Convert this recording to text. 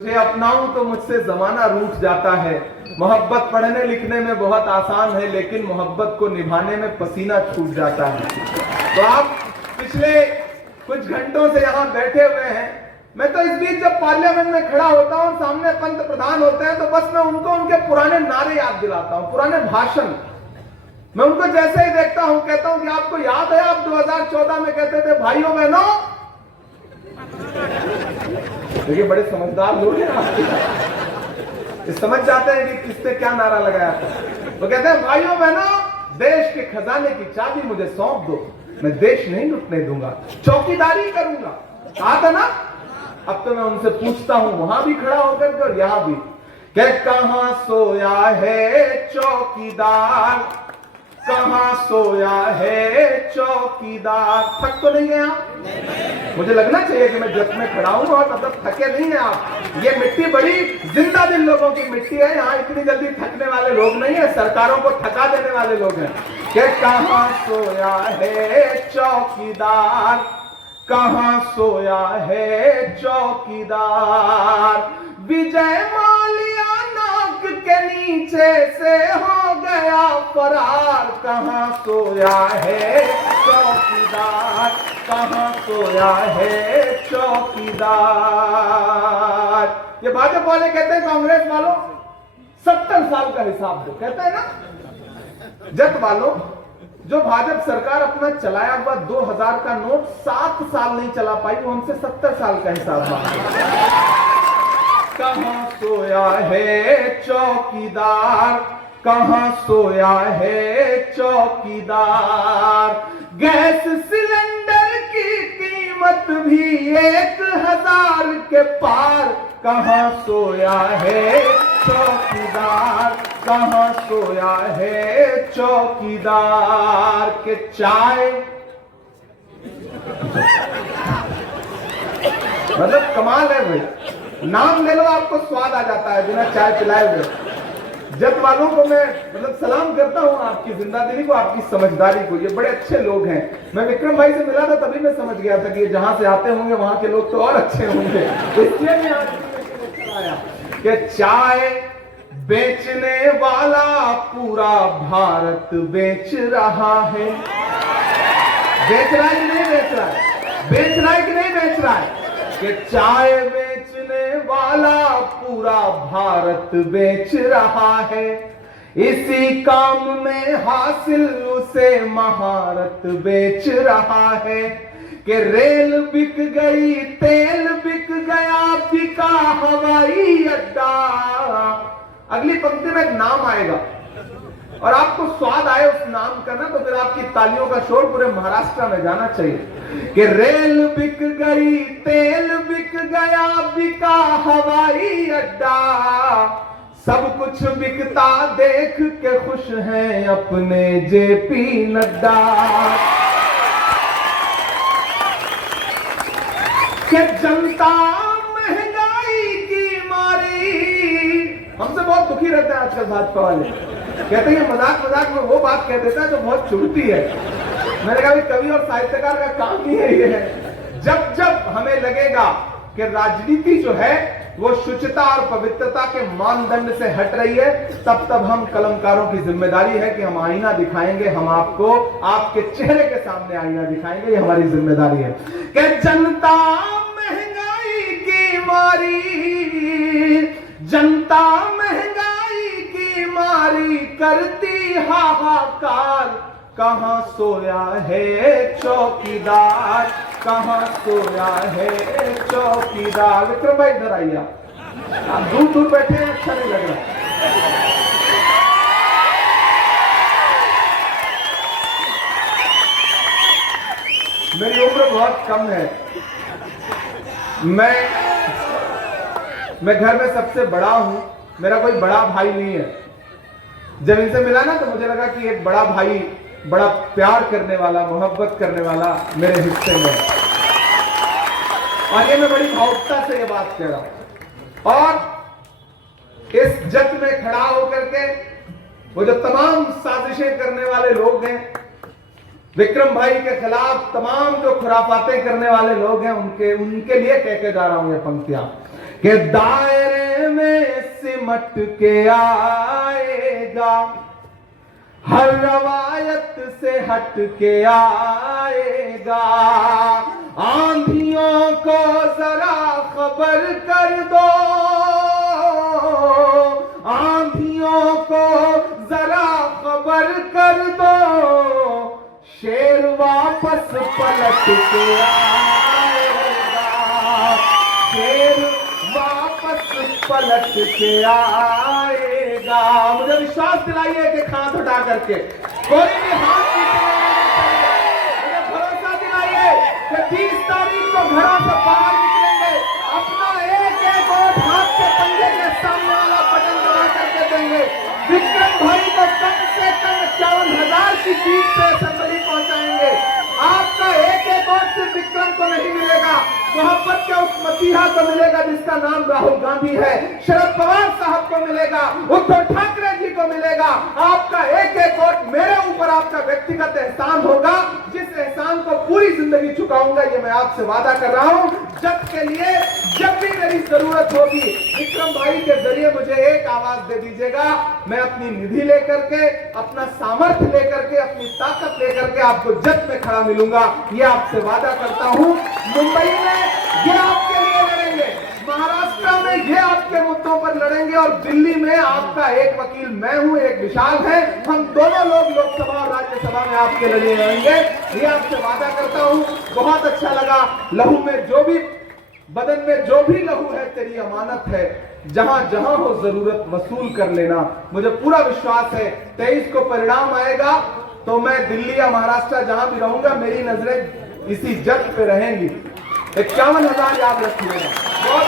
मुझे अपनाऊं तो मुझसे जमाना रूठ जाता है। मोहब्बत पढ़ने लिखने में बहुत आसान है, लेकिन मोहब्बत को निभाने में पसीना छूट जाता है। तो आप पिछले कुछ घंटों से यहाँ बैठे हुए हैं। मैं तो इस बीच जब पार्लियामेंट में खड़ा होता हूँ, सामने पंत प्रधान होते हैं, तो बस मैं उनको उनके पुराने नारे याद दिलाता हूँ, पुराने भाषण। मैं उनको जैसे ही देखता हूँ कहता हूँ कि आपको याद है आप 2014 में कहते थे भाइयों बहनों। देखिए बड़े समझदार लोग हैं आपके, समझ जाते हैं कि किसने क्या नारा लगाया था। वो कहते हैं भाइयों बहनों, देश के खजाने की चाबी मुझे सौंप दो, मैं देश नहीं लुटने दूंगा, चौकीदारी करूंगा। कहा था ना। अब तो मैं उनसे पूछता हूं, वहां भी खड़ा होकर के और यहां भी, कि कहां सोया है चौकीदार, कहां सोया है चौकीदार। थक तो नहीं है आप? मुझे लगना चाहिए कि मैं जब में खड़ा हूं और मतलब थके नहीं है आप। ये मिट्टी बड़ी जिंदा दिल लोगों की मिट्टी है, यहाँ इतनी जल्दी थकने वाले लोग नहीं है, सरकारों को थका देने वाले लोग हैं। कि कहां सोया है चौकीदार, कहां सोया है चौकीदार। विजय माल्या नाक के नीचे से हो गया फरार, कहां सोया है चौकीदार, कहां सोया है चौकीदार। ये भाजपा वाले कहते हैं कांग्रेस वालों 70 साल का हिसाब दो, कहते हैं ना। जट वालों, जो भाजपा सरकार अपना चलाया हुआ 2000 का नोट 7 साल नहीं चला पाई, वो हमसे 70 साल का हिसाब मांगते। कहां सोया है चौकीदार, कहां सोया है चौकीदार। गैस सिलेंडर की कीमत भी 1000 के पार, कहां सोया है चौकीदार, कहां सोया है चौकीदार। के चाय मतलब कमाल है भाई, नाम ले लो आपको स्वाद आ जाता है बिना चाय पिलाए हुए। जट वालों को मैं मतलब सलाम करता हूं, आपकी जिंदादिली को, आपकी समझदारी को। ये बड़े अच्छे लोग हैं। मैं विक्रम भाई से मिला था, तभी मैं समझ गया था कि ये जहां से आते होंगे वहां के लोग तो और अच्छे होंगे, इसलिए मैं आज आया कि चाय बेचने वाला पूरा भारत बेच रहा है। बेच रहा है कि नहीं बेच रहा है? बेच रहा है कि नहीं बेच रहा है? कि चाय बेचने वाला पूरा भारत बेच रहा है। इसी काम में हासिल उसे महारत बेच रहा है। कि रेल बिक गई, तेल बिक गया, बिका हवाई अड्डा। अगली पंक्ति में एक नाम आएगा और आपको स्वाद आए उस नाम का ना, तो फिर आपकी तालियों का शोर पूरे महाराष्ट्र में जाना चाहिए। कि रेल बिक गई, तेल बिक गया, बिका हवाई अड्डा। सब कुछ बिकता देख के खुश हैं अपने जेपी नड्डा। कि जनता महंगाई की मारी, हमसे बहुत दुखी रहते हैं आजकल भाजपा वाले। कहते हैं मजाक मजाक में वो बात कह देता है जो बहुत चुभती है। मैंने कहा कवि और साहित्यकार का काम ही है ये है। जब जब हमें लगेगा कि राजनीति जो है वो शुचिता और पवित्रता के मानदंड से हट रही है, तब तब हम कलमकारों की जिम्मेदारी है कि हम आईना दिखाएंगे, हम आपको आपके चेहरे के सामने आईना दिखाएंगे। ये हमारी जिम्मेदारी है। कि जनता महंगाई की मारी, जनता महंगाई की मारी करती हाहाकार, कहां सोया है चौकीदार, कहां सोया है चौकीदार। विक्रम भाई इधर आइए, आप दूर दूर बैठे हैं, अच्छा नहीं लग रहा। मेरी उम्र बहुत कम है, मैं घर में सबसे बड़ा हूं, मेरा कोई बड़ा भाई नहीं है। जब इनसे मिला ना तो मुझे लगा कि एक बड़ा भाई, बड़ा प्यार करने वाला, मोहब्बत करने वाला मेरे हिस्से में, और ये मैं बड़ी भावुकता से ये बात कह रहा हूं। और इस जट में खड़ा होकर के वो जो तमाम साजिशें करने वाले लोग हैं, विक्रम भाई के खिलाफ तमाम जो खुराफातें करने वाले लोग हैं, उनके लिए कह के जा रहा हूं ये पंक्तियां के दायरे में सिमट के आएगा, हर रवायत से हट के आएगा। आंधियों को जरा खबर कर दो, आंधियों को जरा खबर कर दो, शेर वापस पलट के आएगा, शेर वापस पलट के आएगा। मुझे विश्वास दिलाइए कि हाथ उठा करके कोई भी हाथ मुझे भरोसा दिलाइए कि 20 तारीख को घरों से बाहर निकलेंगे, अपना एक एक वोट हाथ के पंजे के सामने वाला बटन दबा करके देंगे। विक्रम भाई को कम से कम 51,000 की जीत से असेंबली पहुंचाएंगे। आपका एक एक वोट सिर्फ विक्रम को नहीं मिलेगा, मोहब्बत के उस मसीहा को मिलेगा जिसका नाम राहुल गांधी है, शरद पवार साहब को मिलेगा, उद्धव ठाकरे जी को मिलेगा। आपका एक एक वोट मेरे ऊपर आपका व्यक्तिगत एहसान होगा, जिस एहसान को पूरी जिंदगी चुकाऊंगा, ये मैं आपसे वादा कर रहा हूं। जब के लिए जब भी मेरी जरूरत होगी, विक्रम भाई के जरिए मुझे एक आवाज दे दीजिएगा। मैं अपनी निधि लेकर के, अपना सामर्थ्य लेकर के, अपनी ताकत लेकर के आपको जज में खड़ा मिलूंगा, ये आपसे वादा करता हूं। मुंबई में ये आपके लिए लड़ेंगे, महाराष्ट्र में ये आपके मुद्दों पर लड़ेंगे, और दिल्ली में आपका एक वकील मैं हूं, एक विशाल है। हम दोनों लोग लोकसभा और राज्यसभा में आपके लिए लड़ेंगे, ये आपसे वादा करता हूं। बहुत अच्छा लगा। लहू में जो भी, बदन में जो भी लहू है तेरी अमानत है, जहां जहां हो जरूरत वसूल कर लेना। मुझे पूरा विश्वास है 23 को परिणाम आएगा तो मैं दिल्ली या महाराष्ट्र जहां भी रहूंगा, मेरी नजरें इसी जग पे रहेंगी। 51,000 याद रखिएगा। बहुत